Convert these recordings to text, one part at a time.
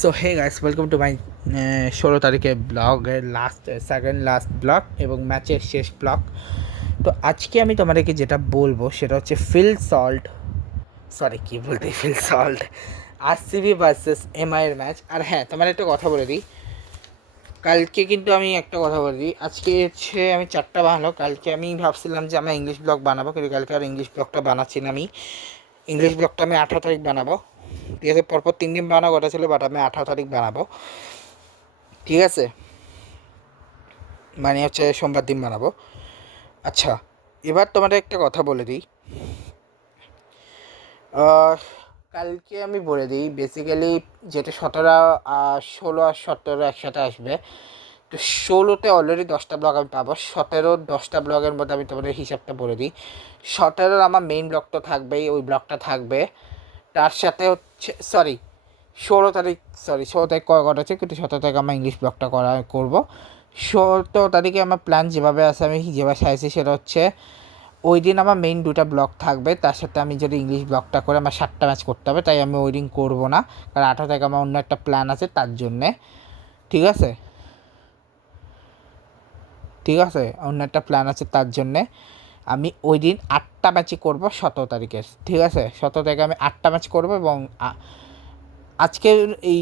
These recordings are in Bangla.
So hey guys, welcome to my 16 তারিখের ব্লগের সেকেন্ড লাস্ট ব্লগ এবং ম্যাচের শেষ ব্লগ। তো আজকে আমি তোমাদেরকে যেটা বলবো সেটা হচ্ছে ফিল সল্ট আরসিবি ভার্সেস এমআইয়ের ম্যাচ। আর হ্যাঁ, তোমার একটা কথা বলে দিই, কালকে কিন্তু আমি একটা কথা বলে দিই, আজকে হচ্ছে আমি 4টা বানালো। কালকে আমি ভাবছিলাম যে আমি ইংলিশ ব্লগ বানাবো, কিন্তু কালকে আর ইংলিশ ব্লগটা বানাচ্ছি না। আমি ইংলিশ ব্লগটা আমি 18 তারিখ বানাবো। ঠিক আছে, পরপর 3 দিন বানানো কথা ছিল, বাট আমি 18 তারিখ বানাবো। ঠিক আছে, মানে হচ্ছে সোমবার দিন বানাবো। আচ্ছা, এবার তোমাদের একটা কথা বলে দিই। কালকে আমি বলে দিই বেসিক্যালি যেটা 17, 16 আর 17 একসাথে আসবে। তো 16তে অলরেডি 10টা ব্লগ আমি পাবো, 17 10টা ব্লগের মধ্যে আমি তোমাদের হিসাবটা বলে দিই। 17 আমার মেইন ব্লগ তো থাকবেই, ওই ব্লগটা থাকবে। তার সাথে হচ্ছে 16 তারিখ করা আছে, কিন্তু 17 তারিখ আমার ইংলিশ ব্লগটা করবো। 16 তারিখে আমার প্ল্যান যেভাবে আছে, আমি যেভাবে চাইছি সেটা হচ্ছে ওই দিন আমার মেইন 2টা ব্লগ থাকবে, তার সাথে আমি যদি ইংলিশ ব্লগটা করে আমার 7টা ম্যাচ করতে হবে, তাই আমি ওই দিন করবো না, কারণ 18 তারিখ আমার অন্য একটা প্ল্যান আছে তার জন্যে। ঠিক আছে, অন্য একটা প্ল্যান আছে তার জন্যে আমি ওই দিন 8টা ম্যাচই করবো 17 তারিখে। ঠিক আছে, 17 তারিখে আমি 8টা ম্যাচ করবো এবং আজকের এই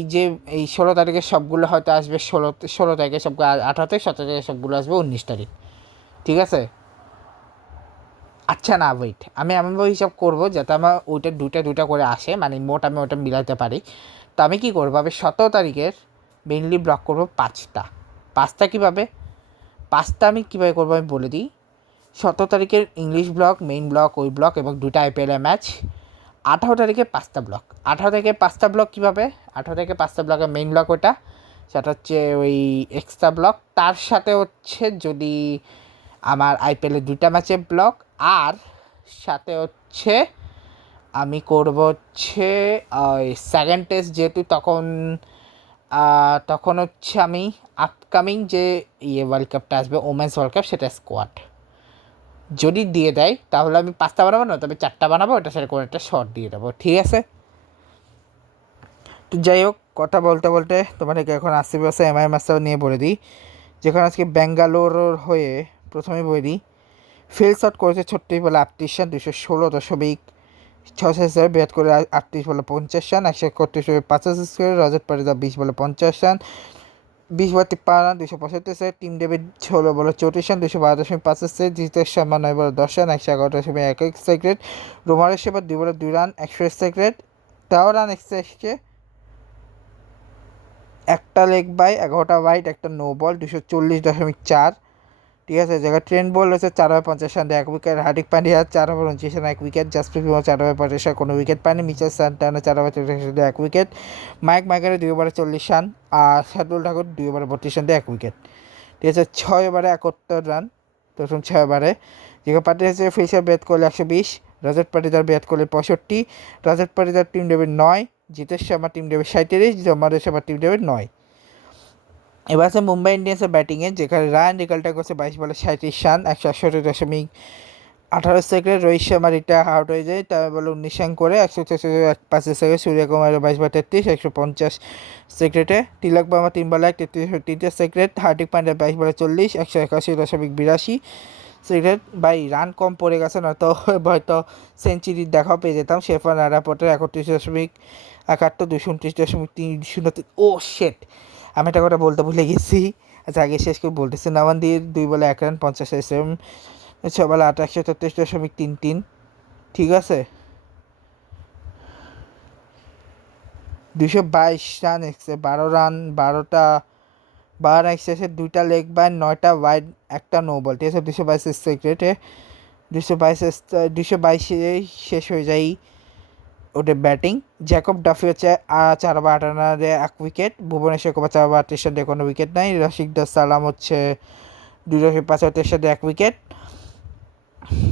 16 তারিখের সবগুলো হয়তো আসবে 16 তারিখে সবগুলো, 18 তারিখ 17 তারিখে সবগুলো আসবে 19 তারিখ। ঠিক আছে, আচ্ছা না ওয়েট, আমি এমনভাবে হিসাব করবো যাতে আমার ওইটা দুটা করে আসে, মানে মোট আমি ওটা মিলাতে পারি। তো আমি কী করবো, আমি 17 তারিখের মেইনলি ব্লক করবো 5টা কীভাবে, 5টা আমি কীভাবে করবো আমি বলে দিই। 17 তারিখের ইংলিশ ব্লক, মেইন ব্লক, ওই ব্লক এবং 2টা আইপিএলের ম্যাচ। 18 তারিখে 5টা ব্লক, 18 তারিখে 5টা ব্লক কীভাবে, 18 তারিখে 5টা ব্লকের মেইন ব্লক ওটা, সেটা হচ্ছে ওই এক্সট্রা ব্লক, তার সাথে হচ্ছে যদি আমার আইপিএলের 2টা ম্যাচের ব্লক, আর সাথে হচ্ছে আমি করব হচ্ছে সেকেন্ড টেস্ট, যেহেতু তখন হচ্ছে আমি আপকামিং যে ওয়ার্ল্ড কাপটা আসবে, ওমেন্স ওয়ার্ল্ড কাপ, সেটা স্কোয়াড যদি দিয়ে দেয় তাহলে আমি 5টা বানাবো না, তবে 4টা বানাবো, ওটা সেটা করে একটা শর্ট দিয়ে দেবো। ঠিক আছে, তো যাই হোক, কথা বলতে বলতে তোমাদেরকে এখন আরসিবি ভার্সেস এমআই ম্যাচটা নিয়ে বলে দিই, যেখানে আজকে ব্যাঙ্গালোরের হয়ে প্রথমে বলে দিই। ফিল শট করেছে 36 বলে 38 রান, 216.6 ব্যাট করে 38 বলে 50 রান, 131 স্কোর। রজত পাটিদার 20 বলে 50 রান, 20 বলে 53 রান, 265 টিম ডেভিড 16 বলে 34 রান, 212.5 জিতেশ শর্মা 9 বলে 10 রান, 111.1 স্ট্রাইক রেট। রোমারের সেবার 2 বলে 2 রান, 100 স্ট্রাইক রেট। 13 রান এক্সট্রা এসছে, একটা লেগ বাই, 11টা ওয়াইড, একটা নো বল, 240.4। ঠিক আছে, জায়গায় ট্রেন্ড বল হচ্ছে 4/50 run, 1 wicket. Hardik Pandya 4/29 run, 1 wicket. Jasprit Bumrah 4/50 run, কোনো উইকেট পায়নি। Mitchell Santner 4/33 run, 1 wicket. Michael 2 ওভারে 40 রান, আর শার্দুল ঠাকুর 2 ওভারে 32 রান, 1 উইকেট। ঠিক আছে, 6 ওভারে 71 রান, প্রথম 6 ওভারে। যেখানে পাটিদার ফিশার ব্যাট করলে 120, রজত পাটিদার ব্যাট করলে 65, Rajat Patidar Tim David 9, Jitesh Sharma Tim David 37, রোমারের সেবার টিম ডেভিড 9। এবার আছে মুম্বাই ইন্ডিয়ান্সের ব্যাটিংয়ে, যেখানে রায়ান রিকাল্টার করছে 22 বলে 37 run, 168.18 second. Rohit Sharma retire out হয়ে যায়, তার বলে 19 রান করে 166 সেকেন্ড। সূর্যকুমার 22 বলে 33, 150 সেকেন্ডে। তিলক বর্মা 3 বলে 33 সেকেন্ড। হার্দিক পান্ডিয়া 22 বলে 40, 181.82 সেকেন্ড। বাই রান কম পড়ে গেছে, হয়তো সেঞ্চুরির দেখাও পেয়ে যেতাম। শেফান রাডাপটের 31.71, 229.3 ও শেট, আমি একটা কথা বলতে ভুলে গেছি। আচ্ছা, আগে শেষ করে বলতেছি। নওয়ান্দির 2 বলে 1 রান, 50 এসএম, 6 বলে 133.33। ঠিক আছে, 222 রান এক্সে, 12 রান, 12 রান এক্সেসে, 2টা লেগ বাই, 9টা ওয়াইড, একটা নো বল। ঠিক আছে, 222 সেকেন্ডে 222 শেষ হয়ে যায় ওদের ব্যাটিং। জ্যাকব ডাফি হচ্ছে 4/58 রানে 1 উইকেট। ভুবনেশ্বর কুমার 4/38 রানে কোনো উইকেট নাই। রশিক দাস সালাম হচ্ছে 265 রানে 1 উইকেট।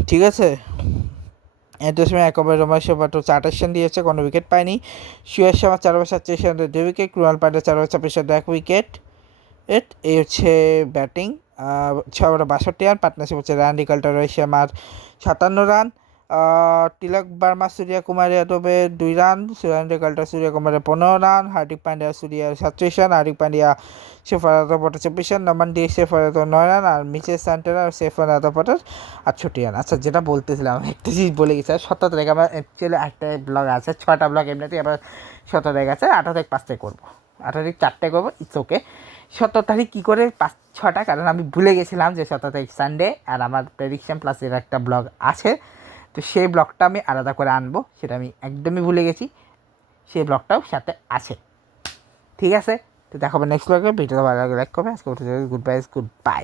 ঠিক আছে, 1 ওভারে রোমার সেবা 28 রান দিয়েছে, কোনো উইকেট পায়নি। সুয়েশ শর্মা 4/47 রানে 2 উইকেট। কৃণাল পান্ডে 4/26 রানে 1 উইকেট। এই হচ্ছে ব্যাটিং। 6 ওভারে 62 রান। পার্টনারশিপ হচ্ছে রায়ান রিকাল্টার, রোহিত শর্মার 57 রান, তিলক বার্মা সূর্যকুমারে তবে 2 রান, সুরেন্দ্র কাল্টা সূর্যকুমারে 15 রান, হার্দিক পান্ডিয়া সূর্যের 37 রান, হার্দিক পান্ডিয়া শেফার আজমপুরের 24 রান, নমান ডি শেফার 9 রান আর মিচেল সান্টানার আর শেফার আজমপুরের 68 রান। আচ্ছা যেটা বলতেছিলাম আমি একটা জিনিস বলে গেছি, 17 তারিখ আমার অ্যাকচুয়ালি একটা ব্লগ আছে, 6টা ব্লগ এমনিতেই, আবার 17 তারিখ আছে, 18 তারিখ 5টায় করবো, 18 তারিখ 4টায় করবো, ইটস ওকে। 17 তারিখ কী করে 5-6টা, কারণ আমি ভুলে গেছিলাম যে 17 তারিখ সানডে আর আমার প্রেডিকশন প্লাসের একটা ব্লগ আছে, তো সেই ব্লগটা আমি আলাদা করে আনবো, সেটা আমি একদমই ভুলে গেছি, সেই ব্লগটাও সাথে আছে। ঠিক আছে, তো দেখাবো নেক্সট ব্লগে। ভিডিওটা ভালো লাগলে লাইক করবে। আজকে গুড বাই।